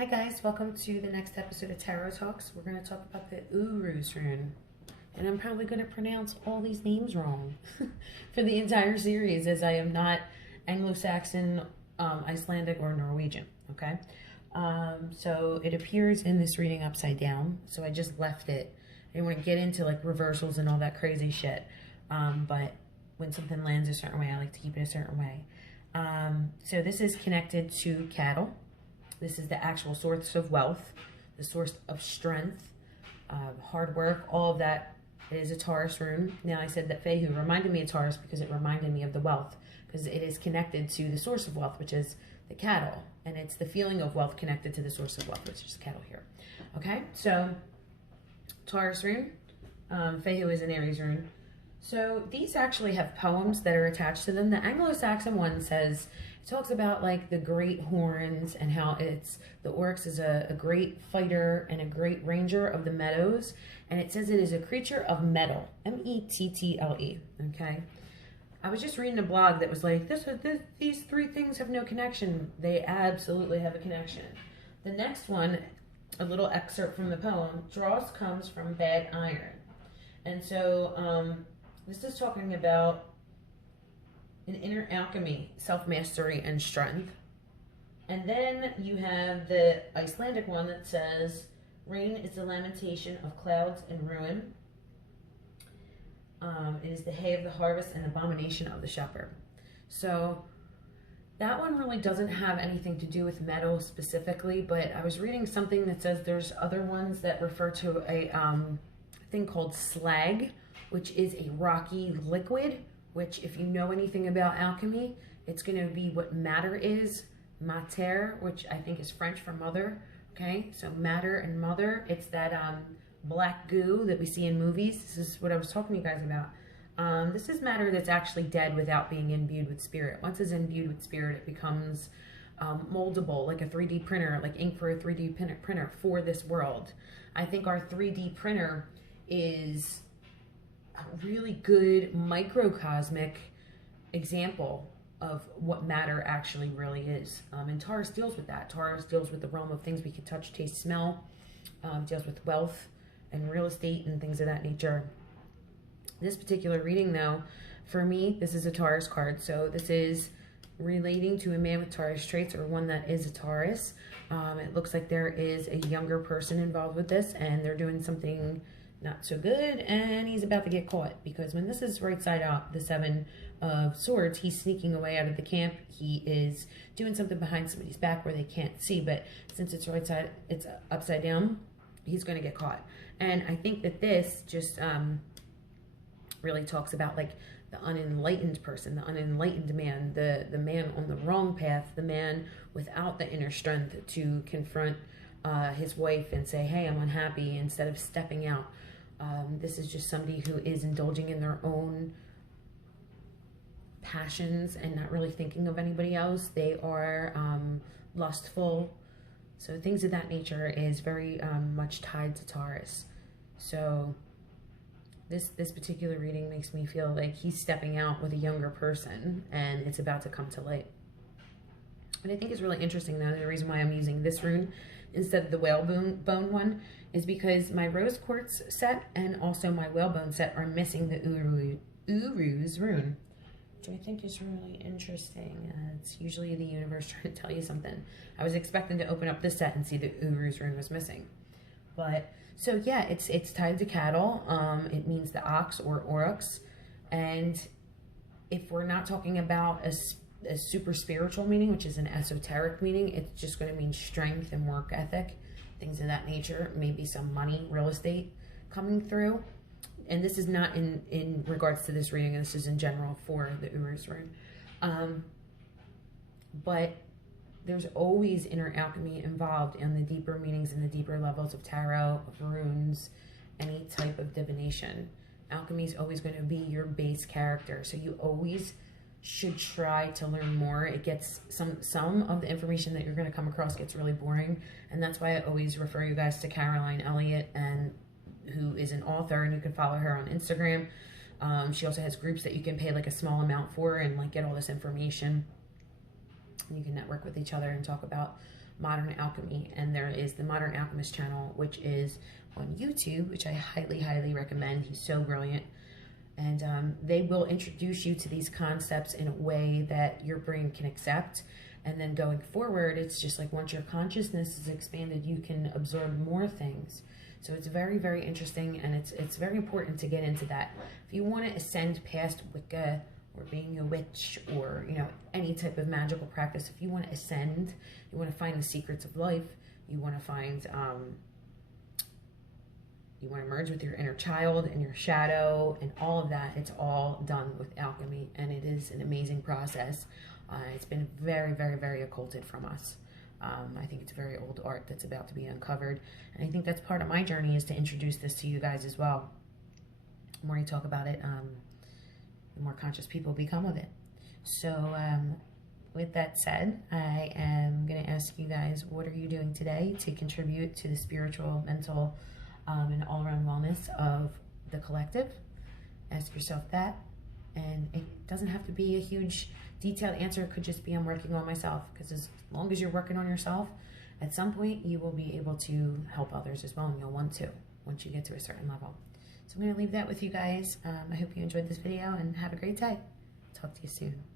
Hi guys, welcome to the next episode of Tarot Talks. We're going to talk about the Uruz rune. And I'm probably going to pronounce all these names wrong for the entire series, as I am not Anglo-Saxon, Icelandic, or Norwegian, okay? So it appears in this reading upside down, so I just left it. I didn't want to get into like reversals and all that crazy shit, but when something lands a certain way, I like to keep it a certain way. So this is connected to cattle. This is the actual source of wealth, the source of strength, hard work, all of that is a Taurus rune. Now I said that Fehu reminded me of Taurus because it reminded me of the wealth, because it is connected to the source of wealth, which is the cattle. And it's the feeling of wealth connected to the source of wealth, which is cattle here. Okay, so Taurus rune, Fehu is an Aries rune. So these actually have poems that are attached to them. The Anglo-Saxon one says, it talks about like the great horns and how the oryx is a great fighter and a great ranger of the meadows. And it says it is a creature of metal, M-E-T-T-L-E, okay? I was just reading a blog that was like, these three things have no connection. They absolutely have a connection. The next one, a little excerpt from the poem, dross comes from bad iron. And so this is talking about an inner alchemy, self-mastery, and strength. And then you have the Icelandic one that says, rain is the lamentation of clouds and ruin. It is the hay of the harvest and abomination of the shepherd. So that one really doesn't have anything to do with metal specifically, but I was reading something that says there's other ones that refer to a thing called slag, which is a rocky liquid, which if you know anything about alchemy, it's going to be what matter is, mater, which I think is French for mother, okay? So matter and mother, it's that black goo that we see in movies. This is what I was talking to you guys about. This is matter that's actually dead without being imbued with spirit. Once it's imbued with spirit, it becomes moldable, like a 3D printer, like ink for a 3D printer for this world. I think our 3D printer is a really good microcosmic example of what matter actually really is. And Taurus deals with that. Taurus deals with the realm of things we can touch, taste, smell, deals with wealth and real estate and things of that nature. This particular reading, though, for me, this is a Taurus card. So this is relating to a man with Taurus traits, or one that is a Taurus. It looks like there is a younger person involved with this, and they're doing something not so good, and he's about to get caught, because when this is right side up, the Seven of Swords, he's sneaking away out of the camp. He is doing something behind somebody's back where they can't see, but since it's right side, it's upside down, he's going to get caught. And I think that this just really talks about like the unenlightened person, the unenlightened man, the man on the wrong path, the man without the inner strength to confront his wife and say, hey, I'm unhappy, instead of stepping out. This is just somebody who is indulging in their own passions and not really thinking of anybody else. They are lustful. So things of that nature is very much tied to Taurus. So this particular reading makes me feel like he's stepping out with a younger person, and it's about to come to light. And I think it's really interesting, though, the reason why I'm using this rune instead of the whalebone one is because my rose quartz set and also my whalebone set are missing the Uruz rune, which I think is really interesting. It's usually the universe trying to tell you something. I was expecting to open up this set and see the Uruz rune was missing. But, so yeah, it's tied to cattle. It means the ox or oryx. And if we're not talking about a super spiritual meaning, which is an esoteric meaning, it's just going to mean strength and work ethic, things of that nature, maybe some money, real estate coming through. And this is not in regards to this reading, this is in general for the Uruz rune. But there's always inner alchemy involved in the deeper meanings and the deeper levels of tarot, of runes, any type of divination. Alchemy is always going to be your base character, so you always should try to learn more. It gets some of the information that you're going to come across gets really boring, and that's why I always refer you guys to Caroline Elliott, and who is an author, and you can follow her on Instagram. She also has groups that you can pay like a small amount for and like get all this information. You can network with each other and talk about Modern Alchemy, and there is the Modern Alchemist channel, which is on YouTube, which I highly, highly recommend. He's so brilliant. And they will introduce you to these concepts in a way that your brain can accept. And then going forward, it's just like once your consciousness is expanded, you can absorb more things. So it's very, very interesting, and it's very important to get into that. If you want to ascend past Wicca or being a witch or, you know, any type of magical practice, if you want to ascend, you want to find the secrets of life, you want to find... you want to merge with your inner child and your shadow and all of that. It's all done with alchemy, and it is an amazing process. It's been very, very, very occulted from us. I think it's very old art that's about to be uncovered. And I think that's part of my journey, is to introduce this to you guys as well. The more you talk about it, the more conscious people become of it. So with that said, I am going to ask you guys, what are you doing today to contribute to the spiritual, mental, and all-around wellness of the collective? Ask yourself that. And it doesn't have to be a huge detailed answer. It could just be, I'm working on myself, because as long as you're working on yourself, at some point you will be able to help others as well, and you'll want to once you get to a certain level. So I'm going to leave that with you guys. I hope you enjoyed this video, and have a great day. Talk to you soon.